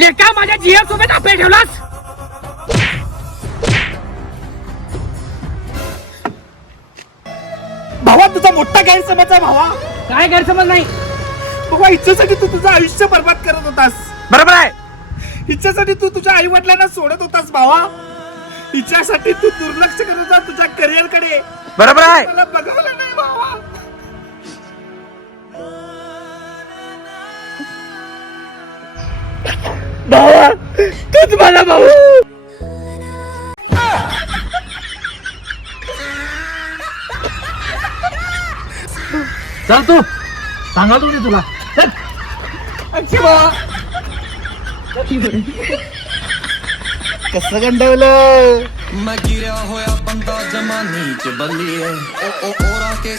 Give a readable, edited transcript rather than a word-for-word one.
लेका माझ्या जिया सोबत आपे ठेवलास. भावा तुझा मोठा गैरसमज आहे भावा. काय गैरसमज नाही. बाबा इच्छेसाठी तू तुझं आयुष्य बर्बाद करत होतास. बरोबर आहे. इच्छेसाठी तू तुझ्या आई वडिलांना सोडत होतास भावा. इच्छासाठी तू दुर्लक्ष करत होता तुझ्या करिअर कडे. बरोबर आहे. मला बघवलं नाही भावा. भावा तूच मला भाऊ. चल तू सांगाल तुला. कसं गंडवलं. मैं गिरा होया बंदा जमानी च बल्लिए ओ ओ ओरा के